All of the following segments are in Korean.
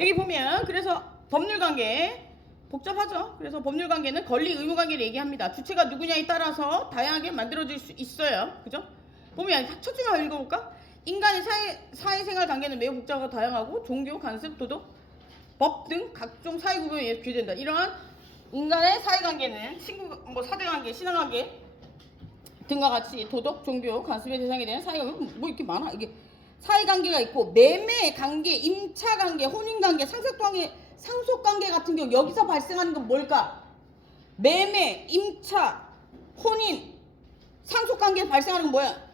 여기 보면 그래서 법률관계 복잡하죠. 그래서 법률관계는 권리 의무관계를 얘기합니다. 주체가 누구냐에 따라서 다양하게 만들어질 수 있어요. 그죠? 보면 첫 줄만 읽어볼까? 인간의 사회생활 관계는 매우 복잡하고 다양하고 종교, 관습, 도덕, 법 등 각종 사회구조에 의해 규제된다. 이러한 인간의 사회관계는 친구, 사대관계, 신앙관계 등과 같이 도덕, 종교, 관습의 대상이 되는 사회관계 뭐 이렇게 많아. 이게 사회관계가 있고 매매관계, 임차관계, 혼인관계, 상속관계 같은 경우 여기서 발생하는 건 뭘까? 매매, 임차, 혼인, 상속관계에 발생하는 건 뭐야?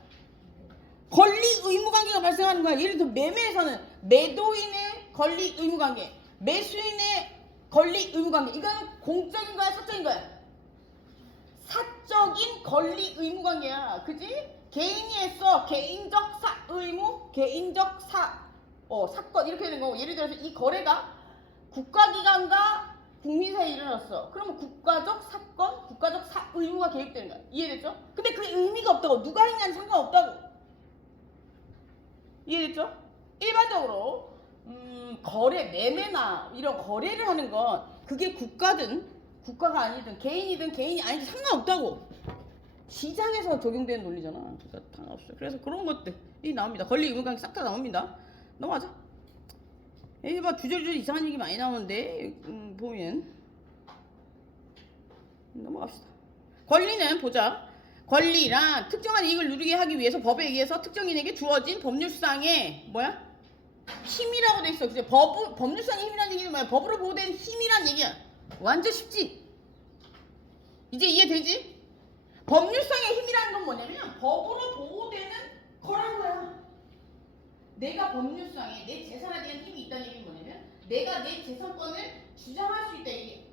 권리 의무관계가 발생하는 거야. 예를 들어 매매에서는 매도인의 권리 의무관계, 매수인의 권리 의무관계. 이거는 공적인 거야, 사적인 거야? 사적인 권리 의무관계야. 그지? 개인이 했어. 개인적 의무, 개인적 사건 이렇게 되는 거고. 예를 들어서 이 거래가 국가기관과 국민 사이에 일어났어. 그러면 국가적 사건, 국가적 의무가 계획되는 거야. 이해됐죠? 근데 그게 의미가 없다고. 누가 했냐는 상관없다고. 이해됐죠? 일반적으로 거래, 매매나 이런 거래를 하는 건 그게 국가든 국가가 아니든 개인이든 개인이 아니든 상관없다고. 시장에서 적용되는 논리잖아. 그러니까 상관없어요. 그래서 그런 것들이 나옵니다. 권리 의무관계 싹 다 나옵니다. 넘어가자. 여기 봐, 주저주저 이상한 얘기 많이 나오는데 보면 넘어갑시다. 권리는 보자. 권리란 특정한 이익을 누리게 하기 위해서 법에 의해서 특정인에게 주어진 법률상의 힘이라고 돼 있어. 그죠? 법률상의 힘이라는 얘기는 뭐야? 법으로 보호된 힘이란 얘기야. 완전 쉽지? 이제 이해되지? 법률상의 힘이라는 건 뭐냐면 법으로 보호되는 거란 거야. 내가 법률상에 내 재산에 대한 힘이 있다는 얘기는 뭐냐면 내가 내 재산권을 주장할 수 있다 이게.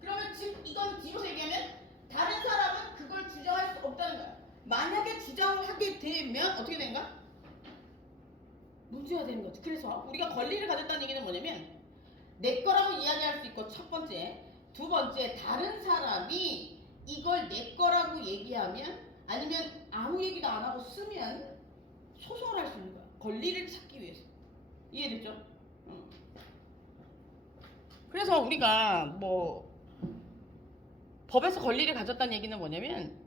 그러면 즉 이건 뒤로 얘기하면 다른 사람은 그걸 주장할 수 없다는 거야. 만약에 주장을 하게 되면 어떻게 되는가? 문제가 되는 거지. 그래서 우리가 권리를 가졌다는 얘기는 뭐냐면 내 거라고 이야기할 수 있고 첫 번째. 두 번째, 다른 사람이 이걸 내 거라고 얘기하면 아니면 아무 얘기도 안 하고 쓰면 소송을 할 수 있는 거야. 권리를 찾기 위해서. 이해됐죠? 그래서 우리가 법에서 권리를 가졌다는 얘기는 뭐냐면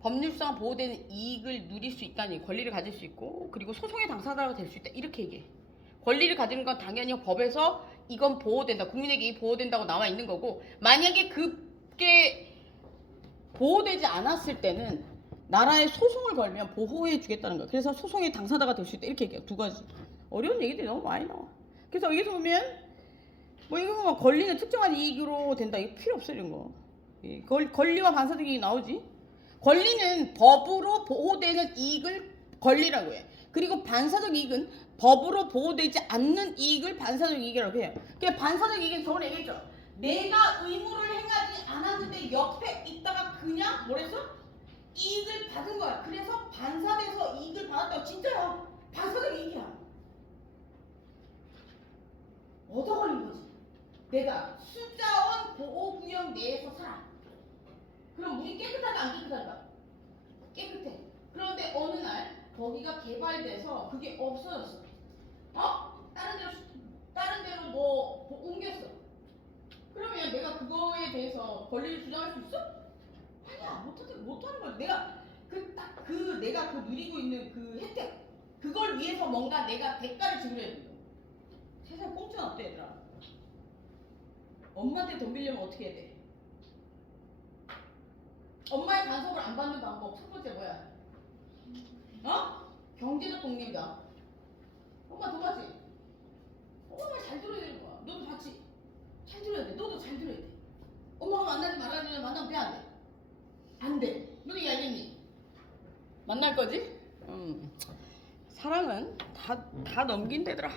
법률상 보호되는 이익을 누릴 수 있다니 권리를 가질 수 있고 그리고 소송의 당사자가 될 수 있다 이렇게 얘기해. 권리를 가지는 건 당연히 법에서 이건 보호된다. 국민에게 이 보호된다고 나와 있는 거고 만약에 그게 보호되지 않았을 때는 나라에 소송을 걸면 보호해 주겠다는 거야. 그래서 소송의 당사자가 될 수 있다 이렇게 얘기해. 두 가지. 어려운 얘기들이 너무 많이 나와. 그래서 여기서 보면 이거 보면 권리는 특정한 이익으로 된다. 이거 필요 없어 이런 거. 권리와 반사적 이익이 나오지. 권리는 법으로 보호되는 이익을 권리라고 해. 그리고 반사적 이익은 법으로 보호되지 않는 이익을 반사적 이익이라고 해요. 그러니까 반사적 이익은 저번에 얘기했죠. 내가 의무를 행하지 않았는데 옆에 있다가 그냥 뭐랬어? 이익을 받은 거야. 그래서 반사돼서 이익을 받았다고. 진짜야. 반사적 이익이야. 얻어 걸린 거지. 내가 수자원 보호구역 내에서 살아. 그럼 물이 깨끗하다 안 깨끗할까? 깨끗해. 그런데 어느 날 거기가 개발돼서 그게 없어졌어. 다른 데로 옮겼어. 그러면 내가 그거에 대해서 권리를 주장할 수 있어? 아니야. 못하는 거야. 내가 내가 누리고 있는 그 혜택 그걸 위해서 뭔가 내가 대가를 지불해야 돼. 세상 공짜는 없대 얘들아. 엄마한테 돈 빌려면 어떻게 해야 돼? 엄마의 간섭을 안 받는 방법 첫 번째 뭐야? 경제적 독립이다. 엄마 돈 받지? 엄마 말 잘 들어야 되는 거야. 너도 받지? 잘 들어야 돼. 너도 잘 들어야 돼. 엄마가 만나지 말아주면 만나면 돼 안 돼? 안 돼. 너도 이해 알겠니? 만날 거지? 사랑은 다 넘긴대더라.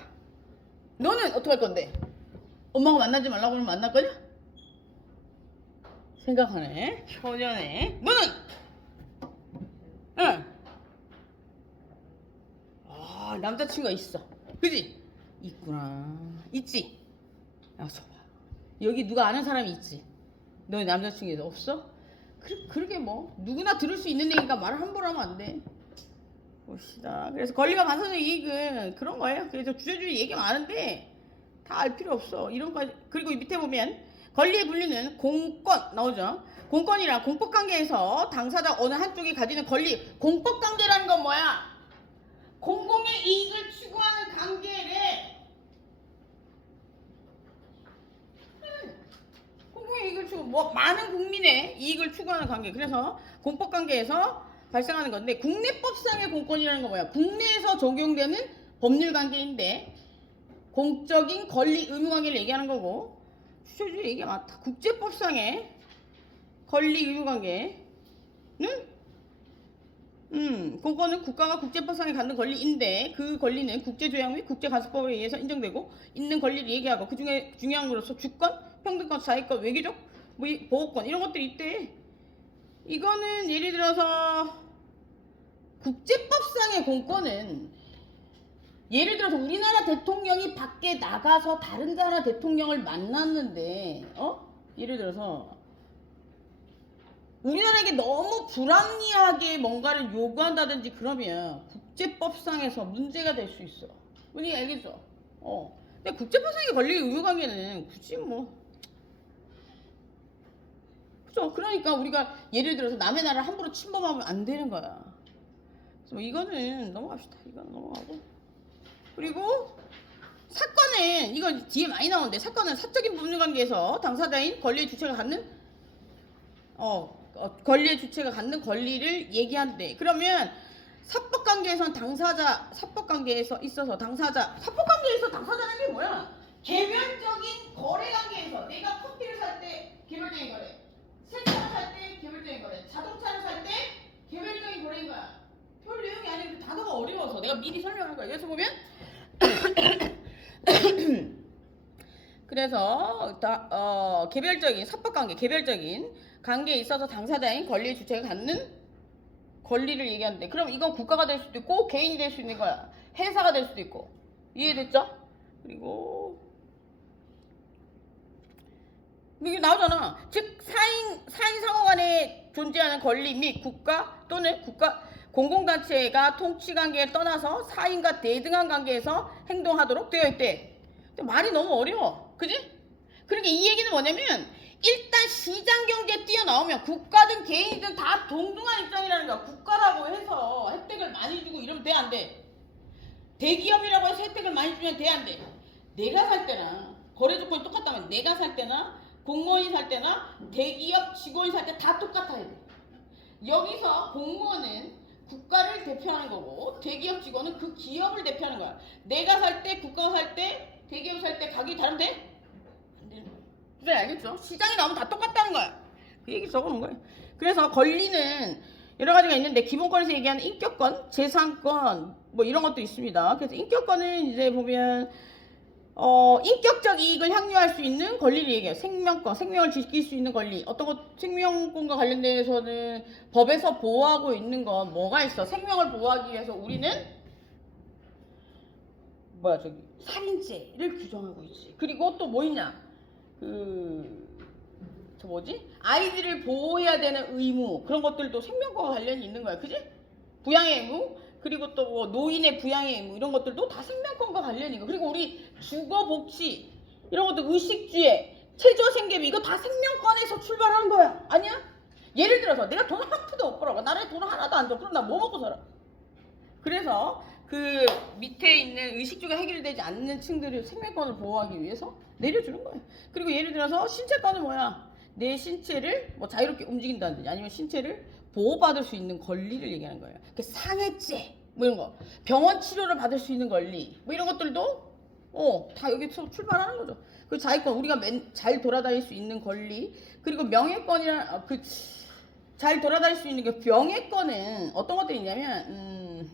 너는 어떡할 건데? 엄마가 만나지 말라고 하면 만날 거냐? 생각하네. 효녀네. 너는? 응. 남자친구가 있어. 그지? 있구나. 있지? 서 봐. 여기 누가 아는 사람이 있지? 너의 남자친구에서 없어? 그러게 누구나 들을 수 있는 얘기니까 말을 함부로 하면 안 돼. 봅시다. 그래서 권리와 반사적 이익은 그런 거예요. 그래서 주저주의 얘기 많은데 다 알 필요 없어. 이런 거. 그리고 밑에 보면 권리의 분류는 공권 나오죠. 공권이란 공법관계에서 당사자 어느 한쪽이 가지는 권리. 공법관계라는 건 뭐야? 공공의 이익을 추구하는 관계래. 공공의 이익을 추구, 뭐 많은 국민의 이익을 추구하는 관계. 그래서 공법관계에서 발생하는 건데 국내법상의 공권이라는 건 뭐야? 국내에서 적용되는 법률 관계인데 공적인 권리 의무 관계를 얘기하는 거고 주저주의 얘기가 많다. 국제법상의 권리 의무 관계는 공권은 국가가 국제법상에 갖는 권리인데 그 권리는 국제조약 및 국제가수법에 의해서 인정되고 있는 권리를 얘기하고 그 중에 중요한 거로서 주권, 평등권, 자유권, 외교적 뭐 보호권 이런 것들이 있대. 이거는 예를 들어서 국제법상의 공권은 예를 들어서 우리나라 대통령이 밖에 나가서 다른 나라 대통령을 만났는데 예를 들어서 우리나라에게 너무 불합리하게 뭔가를 요구한다든지 그러면 국제법상에서 문제가 될 수 있어. 뭔지 알겠죠? 근데 국제법상의 권리 의무 관계는 굳이 뭐 그죠? 그러니까 우리가 예를 들어서 남의 나라를 함부로 침범하면 안 되는 거야. 그래서 뭐 이거는 넘어갑시다. 이거는 넘어가고. 그리고 사건은 이건 뒤에 많이 나오는데 사건은 사적인 법률 관계에서 당사자인 권리의 주체가 갖는 권리의 주체가 갖는 권리를 얘기한대. 그러면 사법관계에선 사법관계에서 있어서 당사자라는 게 뭐야? 개별적인 거래관계에서 내가 커피를 살 때 개별적인 거래, 세차를 살 때 개별적인 거래, 자동차를 살 때 개별적인 거래인 거야. 별 내용이 아니고 단어가 어려워서 내가 미리 설명할 거야. 여기서 보면 그래서 개별적인 사법관계, 개별적인 관계에 있어서 당사자인 권리의 주체가 갖는 권리를 얘기하는데 그럼 이건 국가가 될 수도 있고 개인이 될 수 있는 거야. 회사가 될 수도 있고. 이해됐죠? 그리고 이게 나오잖아. 즉 사인 상호 간에 존재하는 권리 및 국가 또는 공공단체가 통치관계를 떠나서 사인과 대등한 관계에서 행동하도록 되어 있대. 말이 너무 어려워. 그지? 그러니까 이 얘기는 뭐냐면 일단 시장경제에 뛰어나오면 국가든 개인이든 다 동등한 입장이라는 거야. 국가라고 해서 혜택을 많이 주고 이러면 돼, 안 돼? 대기업이라고 해서 혜택을 많이 주면 돼, 안 돼? 내가 살 때나 거래 조건이 똑같다면 내가 살 때나 공무원이 살 때나 대기업 직원이 살 때 다 똑같아야 돼. 여기서 공무원은 국가를 대표하는 거고 대기업 직원은 그 기업을 대표하는 거야. 내가 살 때, 국가가 살 때, 대기업 살 때 가격이 다른데? 안 되는 거야. 그래, 알겠죠? 시장에 나오면 다 똑같다는 거야. 그 얘기 적어놓은 거야. 그래서 권리는 여러 가지가 있는데 기본권에서 얘기하는 인격권, 재산권 뭐 이런 것도 있습니다. 그래서 인격권은 이제 보면 인격적 이익을 향유할 수 있는 권리를 얘기해요. 생명권, 생명을 지킬 수 있는 권리. 어떤 것, 생명권과 관련돼서는 법에서 보호하고 있는 건 뭐가 있어? 생명을 보호하기 위해서 우리는 살인죄를 규정하고 있지. 그리고 또 뭐 있냐? 아이들을 보호해야 되는 의무, 그런 것들도 생명권과 관련이 있는 거야. 그지? 부양의 의무, 그리고 또 뭐 노인의 부양의 의무 이런 것들도 다 생명권과 관련이 있고 그리고 우리 주거 복지 이런 것도 의식주의 최저생계비 이거 다 생명권에서 출발한 거야. 아니야? 예를 들어서 내가 돈 한 푼도 못 벌어. 나라에 돈 하나도 안 줘. 그럼 나 뭐 먹고 살아? 그래서 그 밑에 있는 의식주가 해결되지 않는 층들의 생명권을 보호하기 위해서 내려주는 거예요. 그리고 예를 들어서 신체권은 뭐야? 내 신체를 뭐 자유롭게 움직인다든지 아니면 신체를 보호받을 수 있는 권리를 얘기하는 거예요. 상해죄 뭐 이런 거, 병원 치료를 받을 수 있는 권리 뭐 이런 것들도 다 여기서 출발하는 거죠. 그 자유권, 우리가 잘 돌아다닐 수 있는 권리, 그리고 명예권이란 잘 돌아다닐 수 있는 게 명예권은 어떤 것들이 있냐면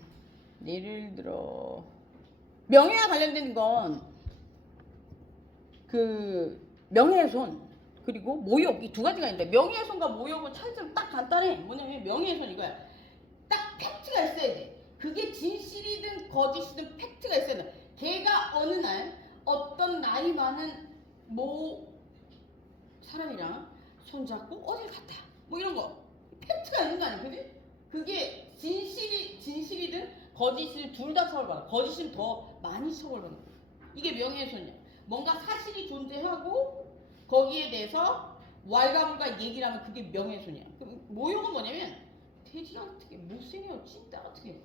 예를 들어 명예와 관련된 건 명예훼손 그리고 모욕 이 두 가지가 있는데 명예훼손과 모욕은 차이점 딱 간단해. 뭐냐면 명예훼손 이거야. 딱 팩트가 있어야 돼. 그게 진실이든 거짓이든 팩트가 있어야 돼. 걔가 어느 날 어떤 나이 많은 사람이랑 손잡고 어딜 갔다 뭐 이런 거 팩트가 있는 거 아니야. 그지? 그게 진실이든 거짓은 둘 다 처벌받아. 거짓은 더 많이 처벌받는 거야. 이게 명예훼손이야. 뭔가 사실이 존재하고 거기에 대해서 왈가불가 얘기를 하면 그게 명예훼손이야. 모욕은 뭐냐면 돼지 같은 게 못생겨 찐따 같은 게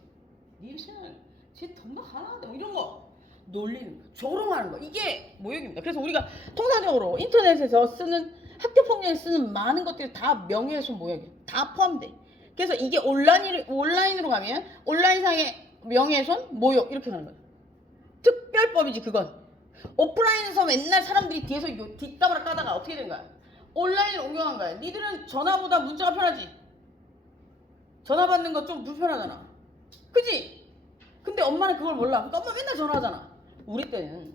냄새나는 쟤 덤나 하나인데 뭐 이런 거 놀리는 거, 조롱하는 거, 이게 모욕입니다. 그래서 우리가 통상적으로 인터넷에서 쓰는 학교 폭력에 쓰는 많은 것들이 다 명예훼손 모욕이에요. 다 포함돼. 그래서 이게 온라인으로 가면 온라인상의 명예훼손 모욕 이렇게 가는 거예요. 특별법이지 그건. 오프라인에서 맨날 사람들이 뒤에서 뒷담화를 까다가 어떻게 된 거야? 온라인으로 옮겨간 거야. 니들은 전화보다 문자가 편하지. 전화 받는 거 좀 불편하잖아. 그치? 근데 엄마는 그걸 몰라. 그러니까 엄마 맨날 전화하잖아. 우리 때는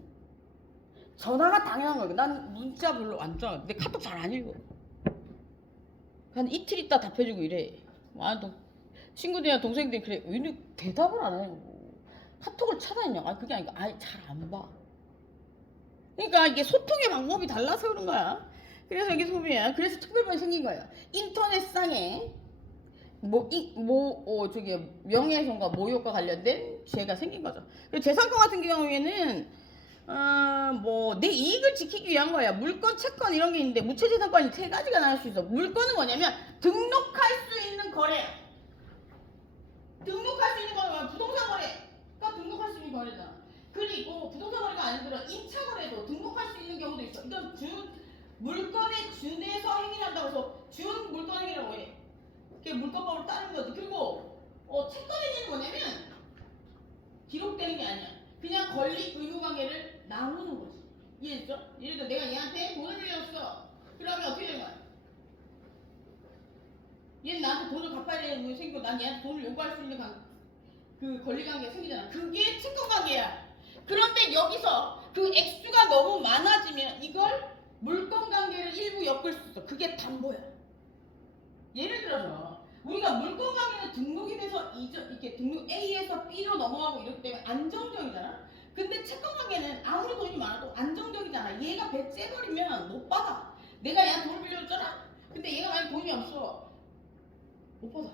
전화가 당연한 거야. 난 문자 별로 안 좋아해. 근데 카톡 잘 안 읽어. 한 이틀 있다 답해주고 이래. 친구들이나 동생들이 그래. 왜 대답을 안 하냐고. 카톡을 차단했냐. 그게 아니고 아예 잘 안 봐. 그러니까 이게 소통의 방법이 달라서 그런 거야. 그래서 여기서 보면 그래서 특별법이 생긴 거예요. 인터넷상에 명예훼손과 모욕과 관련된 죄가 생긴 거죠. 재산권 같은 경우에는 내 이익을 지키기 위한 거야. 물건, 채권 이런 게 있는데 무채재산권이 세 가지가 나올 수 있어. 물건은 뭐냐면 등록할 수 있는 거래. 등록할 수 있는 거는 부동산 거래가 등록할 수 있는 거래잖아. 그리고 부동산 거래가 아니더라 임차 거래도 등록할 수 있는 경우도 있어. 이건 물건에 준해서 행위를 한다고 해서 준 물건 행위라고 해. 그게 물건법을 따르는 거지. 그리고 채권 행위는 뭐냐면 기록되는 게 아니야. 그냥 권리 의무 관계를 나누는 거지. 이해했죠? 예를 들어 내가 얘한테 돈을 빌렸어. 그러면 어떻게 되는 거야? 얘는 나한테 돈을 갚아야 되는 게 생기고 난 얘한테 돈을 요구할 수 있는 그 권리 관계가 생기잖아. 그게 채권 관계야. 그런데 여기서 그 액수가 너무 많아지면 이걸 물건 관계를 일부 엮을 수 있어. 그게 담보야. 예를 들어서 우리가 물건 관계는 등록이 돼서 이렇게 등록 A에서 B로 넘어가고 이렇기 때문에 안정적이잖아. 근데 채권 관계는 아무리 돈이 많아도 안정적이잖아. 얘가 배 째버리면 못 받아. 내가 얘한테 돈을 빌려줬잖아. 근데 얘가 만약 돈이 없어. 못 받아.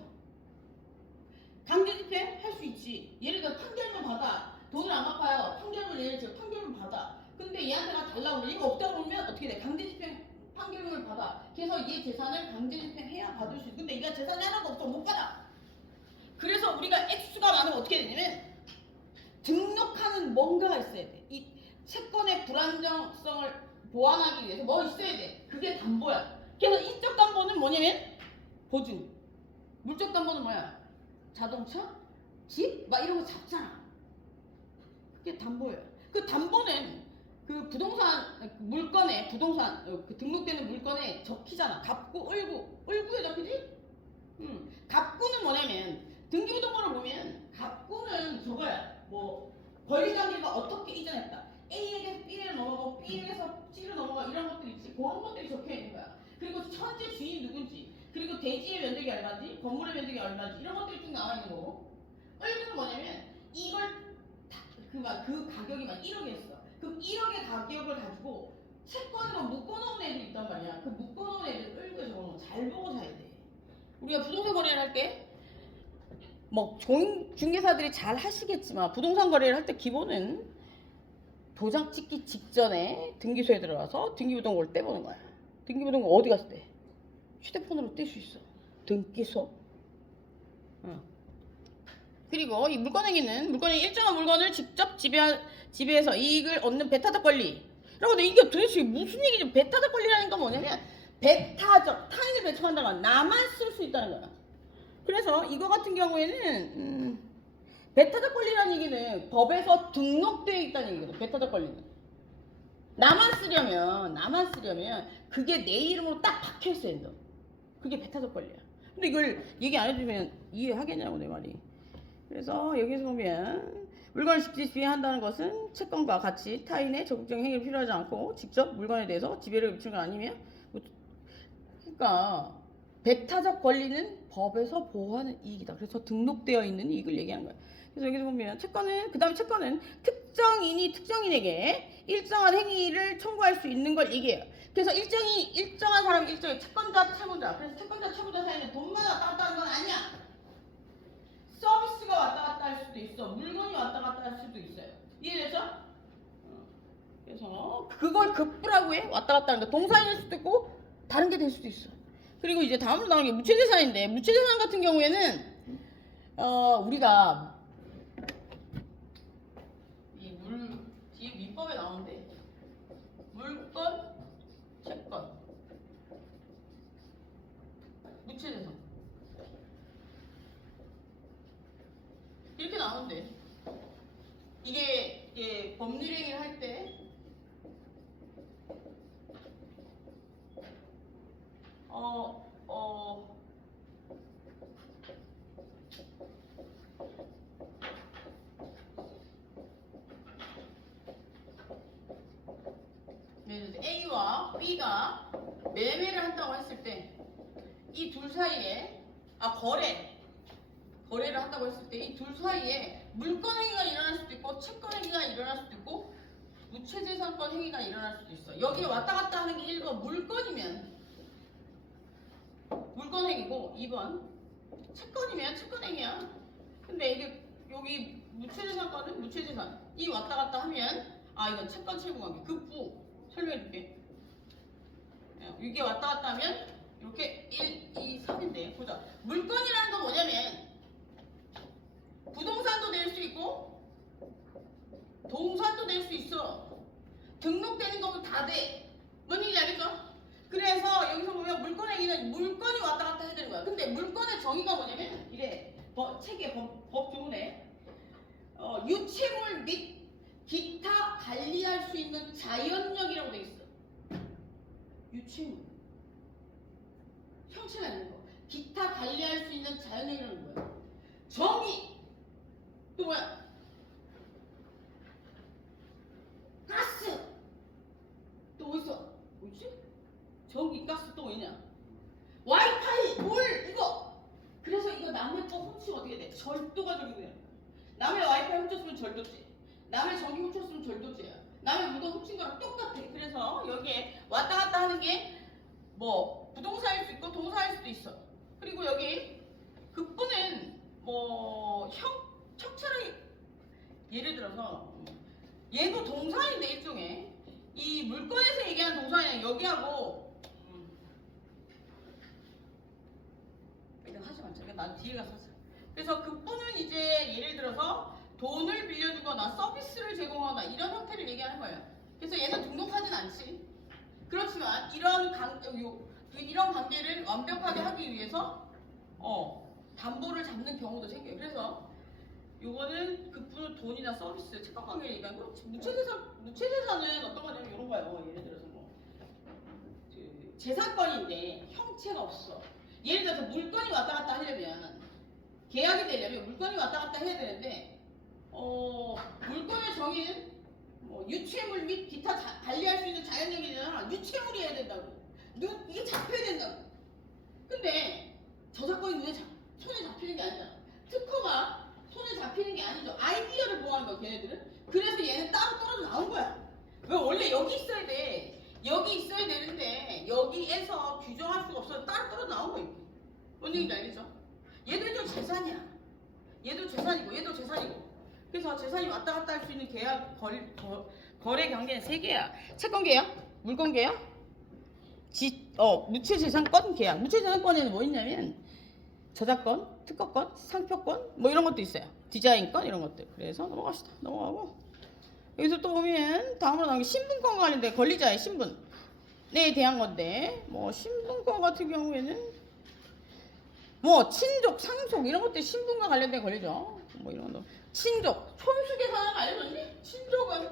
강제 집행 할 수 있지. 예를 들어 판결문 받아. 돈을 안 갚아요. 판결문 받아. 근데 얘한테가 달라고 그래. 이거 없다고 그러면 어떻게 돼? 강제 집행 판결문을 받아. 그래서 얘 재산을 강제 집행해야 받을 수 있어. 근데 얘가 재산이 하나도 없어. 못 받아. 그래서 우리가 액수가 많으면 어떻게 되냐면 등록하는 뭔가가 있어야 돼. 이 채권의 불안정성을 보완하기 위해서 뭐 있어야 돼. 그게 담보야. 그래서 인적 담보는 뭐냐면 보증. 물적 담보는 뭐야? 자동차? 집? 막 이런 거 잡잖아. 그게 담보예요. 그 담보는 그 등록되는 물건에 적히잖아. 갑구, 을구에 적히지? 갑구는 뭐냐면 등기부등본을 보면 갑구는 저거야. 권리관계가 어떻게 이전했다. A에게서 B로 넘어가고 B에게서 C로 넘어가 이런 것들이 있지. 그런 것들이 적혀 있는 거야. 그리고 현재 주인이 누군지, 그리고 대지의 면적이 얼마인지, 건물의 면적이 얼마인지 이런 것들이 쭉 나와 있는 거고. 을구는 뭐냐면 이걸 그 가격이 막 1억이었어. 그럼 1억의 가격을 가지고 채권으로 묶어놓은 애들이 있단 말이야. 그 묶어놓은 애들 을구에 적어놓은 거 잘 보고 사야 돼. 우리가 부동산 거래를 할 때 중개사들이 잘 하시겠지만 부동산 거래를 할 때 기본은 도장 찍기 직전에 등기소에 들어가서 등기부등본을 떼보는 거야. 등기부등본 어디 갔을 때? 휴대폰으로 뗄 수 있어. 등기소. 그리고 이 물권행위는 물건의 일정한 물건을 직접 지배해서 이익을 얻는 배타적 권리. 여러분들 이게 도대체 무슨 얘기지? 배타적 권리라는 건 뭐냐면 배타적, 타인을 배척한다는 건 나만 쓸 수 있다는 거야. 그래서 이거 같은 경우에는 배타적 권리라는 얘기는 법에서 등록되어 있다는 얘기거든. 배타적 권리는 나만 쓰려면 그게 내 이름으로 딱 박혀 있어야 된다. 그게 배타적 권리야. 근데 이걸 얘기 안 해주면 이해하겠냐고 내 말이. 그래서 여기서 보면 물건을 직접 지배한다는 것은 채권과 같이 타인의 적극적인 행위를 필요하지 않고 직접 물건에 대해서 지배를 미치는 건 아니며, 그러니까 배타적 권리는 법에서 보호하는 이익이다. 그래서 등록되어 있는 이익을 얘기하는 거야. 그래서 여기서 보면 채권은 특정인이 특정인에게 일정한 행위를 청구할 수 있는 걸 얘기해요. 그래서 일정한 사람이 일정해. 채권자, 채무자. 그래서 채권자, 채무자 사이는 돈만 왔다 갔다 하는 건 아니야. 서비스가 왔다 갔다 할 수도 있어. 물건이 왔다 갔다 할 수도 있어요. 이해되죠? 그래서 그걸 급부라고 해. 왔다 갔다 하는 거. 동사이 될 수도 있고 다른 게 될 수도 있어. 그리고 이제 다음으로 나오는 게 무체재산인데, 무체재산 같은 경우에는 우리가 이 뒤에 민법에 나오는데 물건, 채권, 무체재산 이렇게 나오는데, 이게 법률행위를 할 때 A와 B가 매매를 한다고 했을 때 이 둘 사이에 거래를 한다고 했을 때 이 둘 사이에 물건 행위가 일어날 수도 있고 채권 행위가 일어날 수도 있고 무체재산권 행위가 일어날 수도 있어. 여기에 왔다 갔다 하는 게 1번 물건이면 물건 행위고 2번 채권이면 채권 행위야. 근데 이게 여기 무체재산권은 무체재산 이 왔다 갔다 하면 이건 채권 채무 관계. 급부 설명해 줄게. 이게 왔다 갔다 하면 이렇게 1, 2, 3인데 보자. 물건이라는 건 뭐냐면 부동산도 될 수 있고 동산도 될 수 있어. 등록되는 거면 다 돼. 뭔 얘기인지 알겠죠? 그래서 여기서 보면 물건 행위는 물건이 왔다 갔다 해야 되는 거야. 근데 물건의 정의가 뭐냐면 이래. 책에 법 조문에 유체물 및 기타 관리할 수 있는 자연력이라고 돼 있어. 유체물 형체가 있는 거. 기타 관리할 수 있는 자연력이라는 거야. 정의 또 뭐야? 가스 또 뭐 있어? 뭐지? 전기, 가스 또 뭐냐? 와이파이, 물 이거. 그래서 이거 남의 거 훔치면 어떻게 돼? 절도가 적용돼요. 남의 와이파이 훔쳤으면 절도죄. 남의 전기 훔쳤으면 절도죄야. 남의 물건 훔친 거랑 똑같아. 그래서 여기에 왔다 갔다 하는 게 뭐 부동산일 수 있고 동사일 수도 있어. 그리고 여기 급부는 뭐 척차를 예를 들어서 얘도 동사인데 일종의 이 물건에서 얘기하는 동사는 여기하고 이거 하지 말자. 난 뒤에 가서 하자. 그래서 급부는 이제 예를 들어서 돈을 빌려주거나 서비스를 제공하거나 이런 형태를 얘기하는 거예요. 그래서 얘는 등록하진 않지. 그렇지만 이런 관계를 완벽하게 하기 위해서 담보를 잡는 경우도 생겨요. 그래서 요거는 급부는 돈이나 서비스, 채권 관계를 얘기하는 거. 무체재산은 어떤 거냐면 이런 거예요. 예를 들어서 재산권인데 형체가 없어. 예를 들어서 물건이 왔다 갔다 하려면 계약이 되려면 물건이 왔다 갔다 해야 되는데 물건의 정의는 유체물 및 기타 관리할 수 있는 자연력이잖아. 유체물이어야 된다고. 이게 잡혀야 된다고. 근데 저작권이 손에 잡히는 게 아니잖아. 특허가 손에 잡히는 게 아니죠. 아이디어를 보호하는 거야 걔네들은. 그래서 얘는 따로 떨어져 나온 거야. 왜 원래 여기 있어야 돼. 여기 있어야 되는데 여기에서 규정할 수가 없어. 따로 떨어져 나온 거야. 뭔 얘기인지 알겠죠? 얘들도 재산이야. 얘도 재산이고 얘도 재산이고. 그래서 재산이 왔다 갔다 할 수 있는 계약 거래 관계는 3개야. 채권 계약, 물건 계약, 무체재산권 계약. 무체재산권에는 뭐 있냐면 저작권, 특허권, 상표권 뭐 이런 것도 있어요. 디자인권 이런 것들. 그래서 넘어갑시다. 넘어가고 여기서 또 보면 다음으로 나오는 게 신분권과 관련된 권리자의 신분에 대한 건데 뭐 신분권 같은 경우에는 뭐 친족, 상속 이런 것들 신분과 관련된 권리죠. 뭐 이런 거. 친족, 촌수계산은 알려줬니? 친족은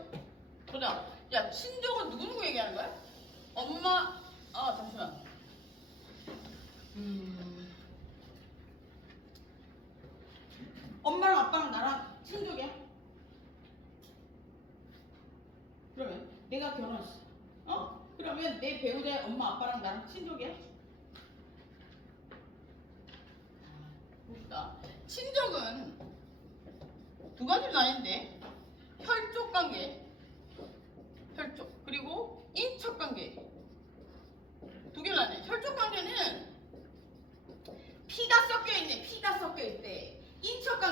보자. 야, 친족은 누구 얘기하는 거야? 엄마, 잠시만. 엄마랑 아빠랑 나랑 친족이야? 그러면 내가 결혼했어. 그러면 내 배우자의 엄마 아빠랑 나랑 친족이야? 봅시다. 친족은 두 가지로 나뉘는데 혈족 관계, 혈족 그리고 인척 관계 두 개로 나뉘어요. 혈족 관계는 피가 섞여 있네. 피가 섞여 있대. 인척 관계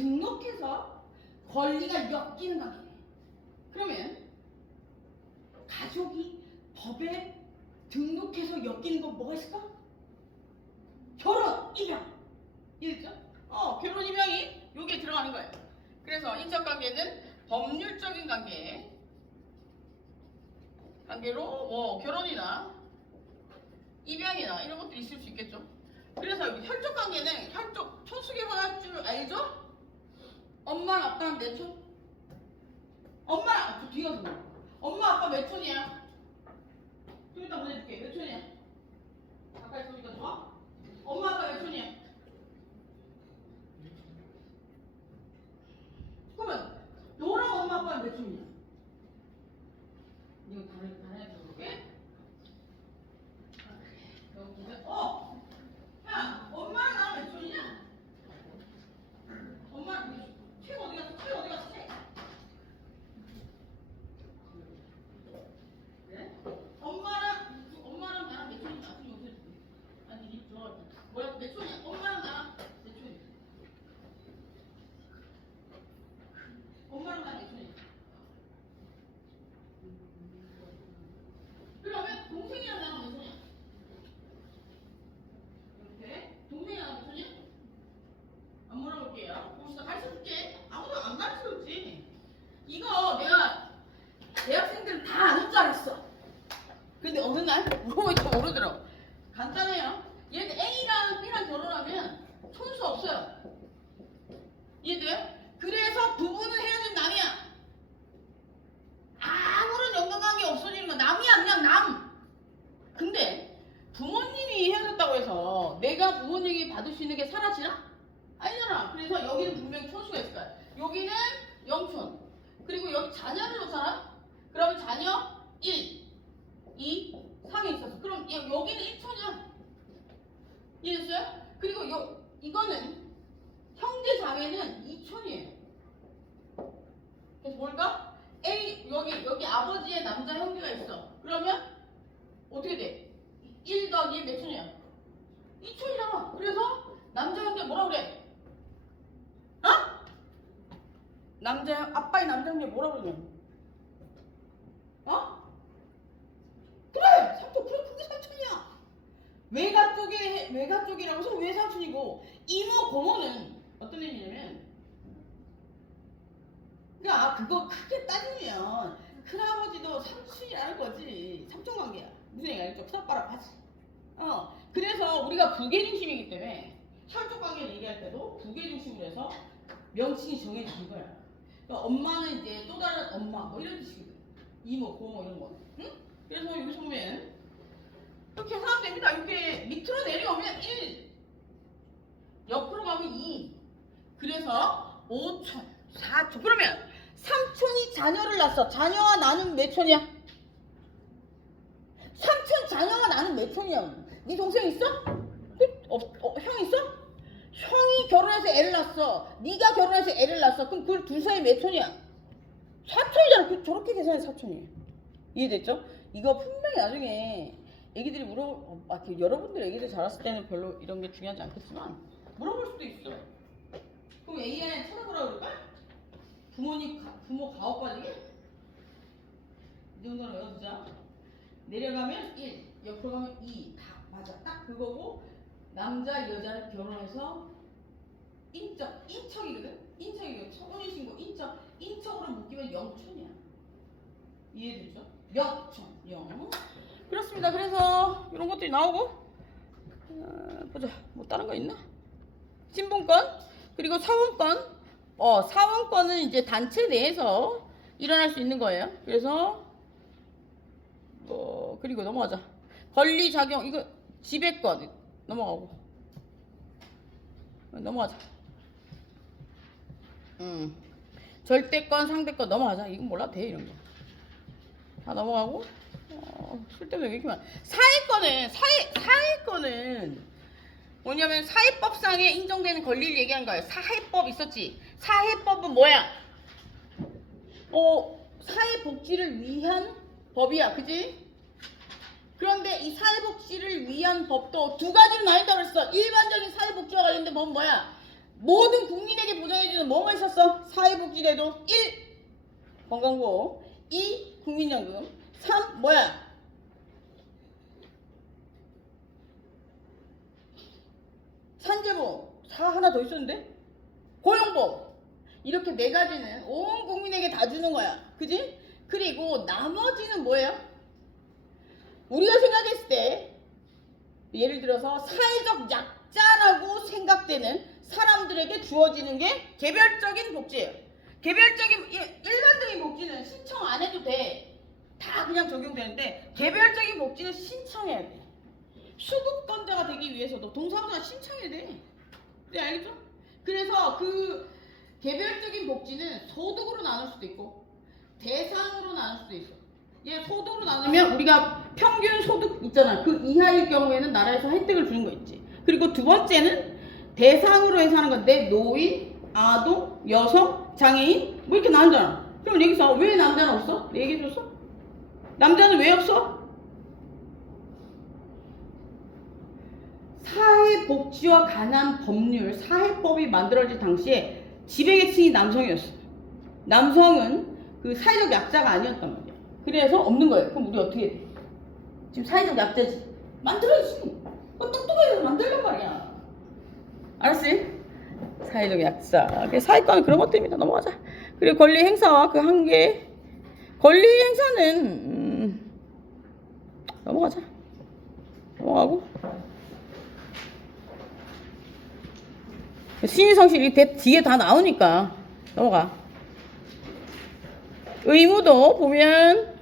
등록해서 권리가 엮이는 관계. 그러면 가족이 법에 등록해서 엮이는 건 뭐가 있을까? 결혼, 입양. 이해됐죠? 결혼, 입양이 여기에 들어가는 거예요. 그래서 인적관계는 법률적인 관계로 결혼이나 입양이나 이런 것들이 있을 수 있겠죠. 그래서 여기 혈족관계는 촌수계화할 줄 알죠? 엄마랑 아빠랑 몇 촌? 엄마랑 뒤가 좀 엄마 아빠 몇 촌이야? 좀 이따 보내줄게. 몇 촌이야? 가까이 보니까 좋아? 엄마 아빠 몇 촌이야? 그러면 너랑 엄마 아빠는 몇 촌이야? 이거 다른 애들 볼게. 야, 엄마랑 나랑 몇 촌이냐? 엄마랑 책 어디 갔어? 책 어디 갔어? 책? 그래? 엄마랑 나랑 몇 촌이야? 나중에 어떻게 줄게? 아니, 니 들어갈 때. 뭐야, 몇 촌이야? 엄마랑 나랑 몇 촌이야? 엄마랑 나랑 몇 촌이야? 그러면 동생이랑 나랑 몇 촌이야? 이렇게? 동생이랑 나랑 몇 촌이야? 안 물어볼게요. 봅시다. 가르쳐줄게. 아무도 안 가르쳐줬지. 이거 내가 대학생들은 다 아는 줄 알았어. 근데 어느 날 물어보니까 모르더라고. 간단해요. 얘들 A랑 B랑 결혼하면 촌수 없어요. 이해돼요? 그래서 부부는 헤어진 남이야. 아무런 연관관계 없어지는 거 남이야. 그냥 남. 근데 부모님이 헤어졌다고 해서 내가 부모님이 받을 수 있는 게 사라지나? 아니잖아. 그래서 여기는 분명히 촌수가 있을 거야. 여기는 0촌. 그리고 여기 자녀를 놓잖아? 그러면 자녀 1, 2, 3이 있었어. 그럼 여기는 1촌이야. 이해됐어요? 그리고 이거는 형제 자매는 2촌이에요. 그래서 뭘까? 여기 아버지의 남자 형제가 있어. 그러면 어떻게 돼? 1 더하기 1 몇 촌이야? 2촌이잖아. 그래서 남자 형제 뭐라 그래? 아빠의 남자 형제 뭐라 그러냐? 그래! 삼촌, 그래, 그게 삼촌이야. 외가 쪽이라고 해서 외삼촌이고, 이모, 고모는 어떤 의미냐면, 그러니까 그거 크게 따지면, 큰아버지도 삼촌이라는 거지. 삼촌 관계야. 무슨 얘기 알죠? 큰아빠랑 같이. 그래서 우리가 부계 중심이기 때문에, 혈족 관계를 얘기할 때도 부계 중심으로 해서 명칭이 정해진 거야. 그러니까 엄마는 이제 또 다른 엄마, 뭐 이런 뜻이거든. 이모, 고모 이런 거. 응? 그래서 여기서 보면 이렇게 계산하면 됩니다. 이렇게 밑으로 내려오면 1, 옆으로 가면 2. 그래서 5촌, 4촌. 그러면 3촌이 자녀를 낳았어. 자녀와 나는 몇 촌이야? 3촌 자녀와 나는 몇 촌이야? 네 동생 있어? 형 있어? 형이 결혼해서 애를 낳았어. 네가 결혼해서 애를 낳았어. 그럼 그 둘 사이 몇 촌이야? 4촌이잖아. 저렇게 계산해 4촌이. 이해됐죠? 이거 분명히 나중에 애기들이 여러분들 애기들 자랐을 때는 별로 이런 게 중요하지 않겠지만 물어볼 수도 있어. 그럼 AI 찾아보라 그럴까? 부모 가업 빠지게? 이 정도는 외워두자. 내려가면 1, 옆으로 가면 2. 다 맞아. 딱 그거고 남자 여자를 결혼해서 인척이거든? 인척이고 혼인신고 인척으로 묶이면 0촌이야. 이해됐죠? 0촌, 0. 그렇습니다. 그래서 이런 것들이 나오고 보자. 뭐 다른 거 있나? 신분권 그리고 사원권. 사원권은 이제 단체 내에서 일어날 수 있는 거예요. 그래서 그리고 넘어가자. 권리 작용 이거 지배권 넘어가자. 절대권 상대권 넘어가자. 이건 몰라도 돼. 이런 거 다 넘어가고 쓸데없는 게 이렇게 많아. 사회권은 뭐냐면 사회법상에 인정되는 권리를 얘기하는 거예요. 사회법 있었지. 사회법은 뭐야? 사회복지를 위한 법이야. 그지? 그런데 이 사회복지를 위한 법도 두 가지로 나뉜다고 그랬어. 일반적인 사회복지와 관련된 법은 뭐야? 모든 국민에게 보장해주는 뭐가 있었어? 사회복지제도 1. 건강보험 2. 국민연금 3. 뭐야? 산재보험 4. 하나 더 있었는데? 고용보험. 이렇게 4가지는 온 국민에게 다 주는 거야. 그지? 그리고 나머지는 뭐예요? 우리가 생각했을 때 예를 들어서 사회적 약자라고 생각되는 사람들에게 주어지는 게 개별적인 복지예요. 개별적인 일반적인 복지는 신청 안 해도 돼. 다 그냥 적용되는데 개별적인 복지는 신청해야 돼. 수급권자가 되기 위해서도 동사무소가 신청해야 돼. 네, 알겠죠? 그래서 그 개별적인 복지는 소득으로 나눌 수도 있고 대상으로 나눌 수도 있어. 얘 소득으로 나누면 우리가 평균 소득 있잖아. 그 이하일 경우에는 나라에서 혜택을 주는 거 있지. 그리고 두 번째는 대상으로 해서 하는 건데 노인, 아동, 여성, 장애인 뭐 이렇게 나누잖아. 그럼 여기서 왜 남자는 없어? 얘기해줬어? 남자는 왜 없어? 사회복지와 관한 법률, 사회법이 만들어질 당시에 지배계층이 남성이었어. 남성은 그 사회적 약자가 아니었단 말이야. 그래서 없는 거예요. 그럼 우리 어떻게 해? 지금 사회적 약자지. 만들어야지. 똑똑해서 만들란 말이야. 알았지? 사회적 약자. 사회과는 그런 것들입니다. 넘어가자. 그리고 권리 행사와 그 한계. 권리 행사는 넘어가자. 넘어가고. 신의성실이 뒤에 다 나오니까 넘어가. 의무도 보면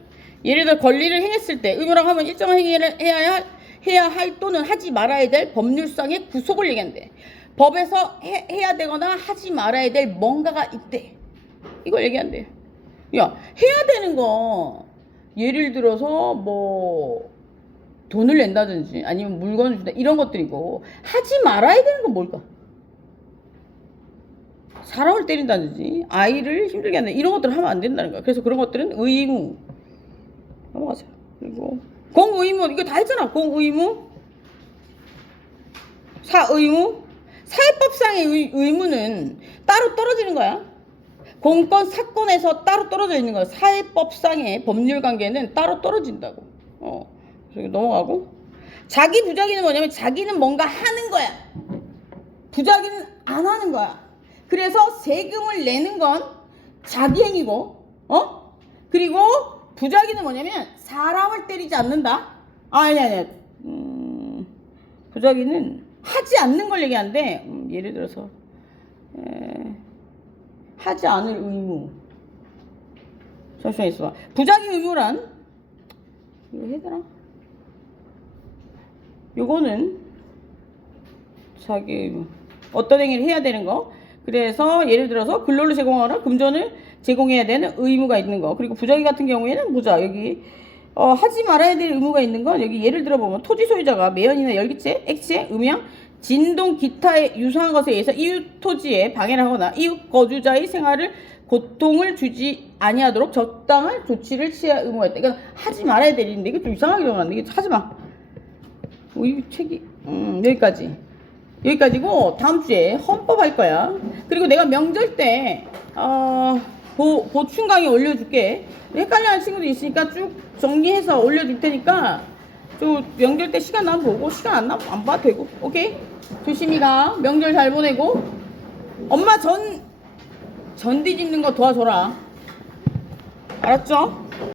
예를 들어 권리를 행했을 때 의무라고 하면 일정한 행위를 해야 할 또는 하지 말아야 될 법률상의 구속을 얘기한대. 법에서 해야 되거나 하지 말아야 될 뭔가가 있대. 이걸 얘기한대. 야, 해야 되는 거 예를 들어서 뭐 돈을 낸다든지 아니면 물건을 준다 이런 것들이고 하지 말아야 되는 건 뭘까? 사람을 때린다든지 아이를 힘들게 한다 이런 것들을 하면 안 된다는 거야. 그래서 그런 것들은 의무. 넘어가자. 그리고 공의무 이거 다 했잖아. 공의무, 사의무. 사회법상의 의무는 따로 떨어지는 거야. 공권 사건에서 따로 떨어져 있는 거야. 사회법상의 법률 관계는 따로 떨어진다고. 그래서 넘어가고. 자기 부작위는 뭐냐면 자기는 뭔가 하는 거야. 부작위는 안 하는 거야. 그래서 세금을 내는 건 자기 행위고, 그리고 부작위는 뭐냐면 사람을 때리지 않는다. 아니야. 부작위는 하지 않는 걸 얘기하는데, 예를 들어서 하지 않을 의무. 잠시만 있어봐. 부작위 의무란 이거 해야 되나? 요거는 자기 의무. 어떤 행위를 해야 되는 거. 그래서 예를 들어서 근로를 제공하거나 금전을 제공해야 되는 의무가 있는 거. 그리고 부작위 같은 경우에는 보자. 여기 하지 말아야 될 의무가 있는 건 여기 예를 들어 보면 토지 소유자가 매연이나 열기체, 액체, 음향, 진동, 기타에 유사한 것에 의해서 이웃 토지에 방해를 하거나 이웃 거주자의 생활을 고통을 주지 아니하도록 적당한 조치를 취할 의무가 있다. 이건 하지 말아야 되는데 이거 좀 이상하게 적어놨네. 이거 하지 마. 이 책이 여기까지고 다음 주에 헌법 할 거야. 그리고 내가 명절 때 보충 강의 올려줄게. 헷갈려하는 친구도 있으니까 쭉 정리해서 올려줄 테니까 또 명절 때 시간 나면 보고 시간 안 나면 안 봐도 되고. 오케이? 조심히 가. 명절 잘 보내고. 엄마 전 뒤집는 거 도와줘라. 알았죠?